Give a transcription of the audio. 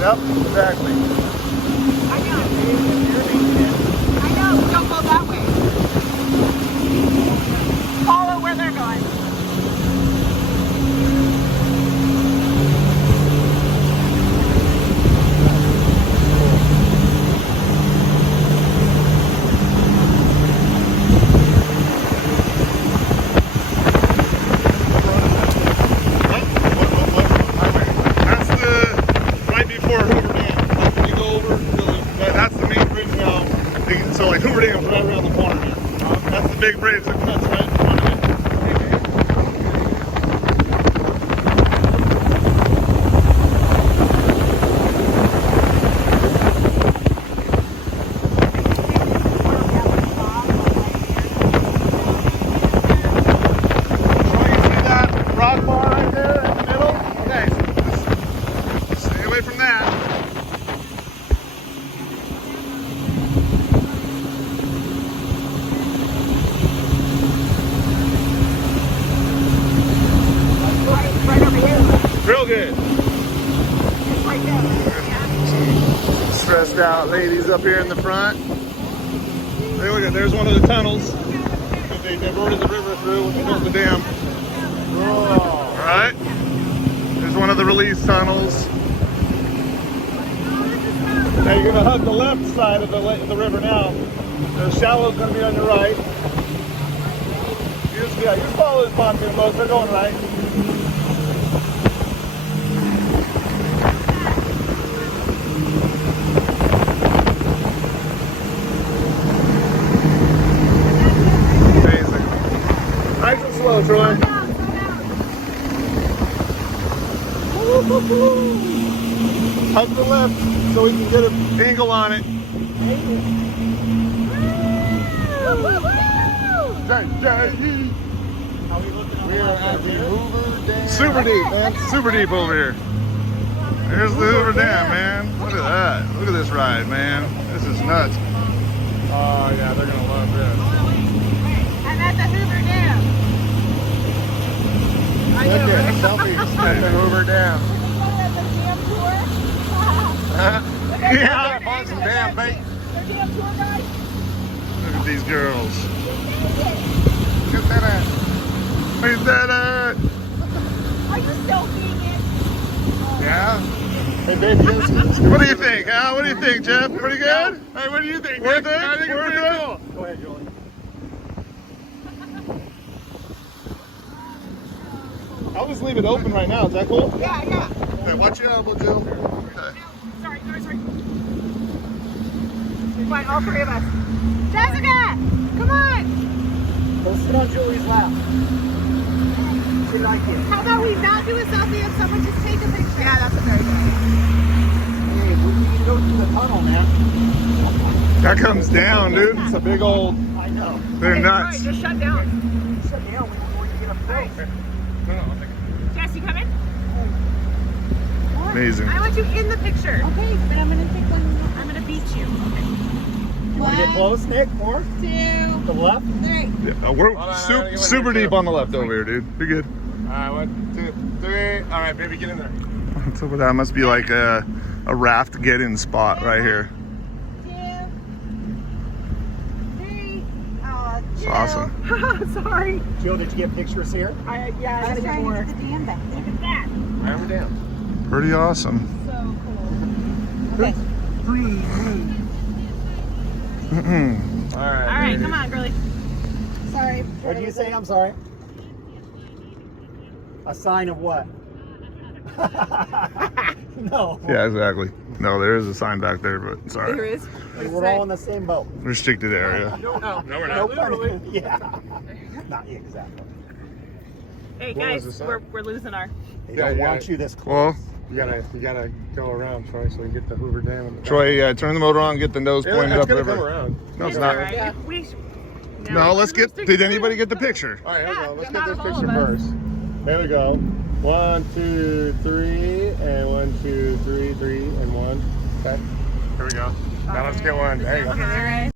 Yep, exactly. I know, don't go that way. Follow where they're going. That's the right before Hoover Dam. Like when you go over, that's the main bridge now. So like Hoover Dam's right around the corner here. That's the big bridge that cuts right in front of it. Rock bar right there in the middle. Okay, just stay away from that. Right over here. Real good. It's right there. Some stressed out ladies up here in the front. Hey, look at, there's one of the tunnels that they diverted the river through when they built the dam. All right. There's one of the release tunnels. Now you're gonna hug the left side of the river now. The shallow's gonna be on your right. You follow this pontoon boats, they're going right. Amazing. Nice and slow, Troy. Hug the left so we can get an angle on it. We are at the Hoover Dam. Super deep, man. Super deep over here. There's the Hoover Dam, man. Look at that. Look at this ride, man. This is nuts. Oh, yeah, they're going to love this. I'm at the Hoover Dam. Look at selfies at the Hoover Dam. Yeah. Find some damn bait. Look at these girls. Get that at. Look at that. Are you selfieing it? Yeah. Hey, baby, what do you think, huh? What do you think, Jeff? Pretty good? Hey, what do you think? Worth it? I think it's Worth pretty it? cool. Go ahead, Julie. I'll just leave it open right now. Is that cool? Yeah, yeah. Okay, watch your elbow, Jill. Okay. Sorry. Come on, all three of us. Jessica, come on. Go sit on Julie's lap. She like it. How about we not do a selfie and someone just take a picture? Yeah, that's a very good. Hey, we can go through the tunnel, man. That comes down, dude. It's a big old. I know. They're Okay, nuts. Right, just shut down. Shut down before you get up close. Jess, you coming? Amazing. I want you in the picture. Okay, but I'm gonna pick one. I'm gonna beat you. Okay. You want to get close, Nick? More? 2, To the left? 3. Yeah, we're Hold on, I gotta get one super here, deep too. on the left over here, dude. You're good. All right, 1, 2, 3. All right, baby, get in there. What's up with that? Must be like a raft get-in spot right here. 2, 3. It's awesome. Sorry. Jill, did you get pictures here? Yeah, I I was gotta get trying more. to get the dam back. Look at that. I'm down. Pretty awesome. So cool. Okay. All right. All right, come on, girlie. Sorry. What do you say? I'm sorry. A sign of what? No. Yeah, exactly. No, there is a sign back there, but sorry. There is. We're all in the same boat. Restricted area. No, we're No not. pun. Yeah. Not exactly. Hey What was guys, the sign? we're losing our. They Yeah, don't yeah. want you this close. Well, You gotta go around, Troy, so we can get the Hoover Dam. In the Troy, turn the motor on, get the nose Yeah, pointed it's up gonna river. come around. No, it's All not. right. Yeah. No, let's get. Did anybody get the picture? All right, here we go. Let's not get this all of picture us. first. There we go. 1, 2, 3, and 1, 2, 3, 3, and 1. Okay. Here we go. Now let's get one. There you go. All right.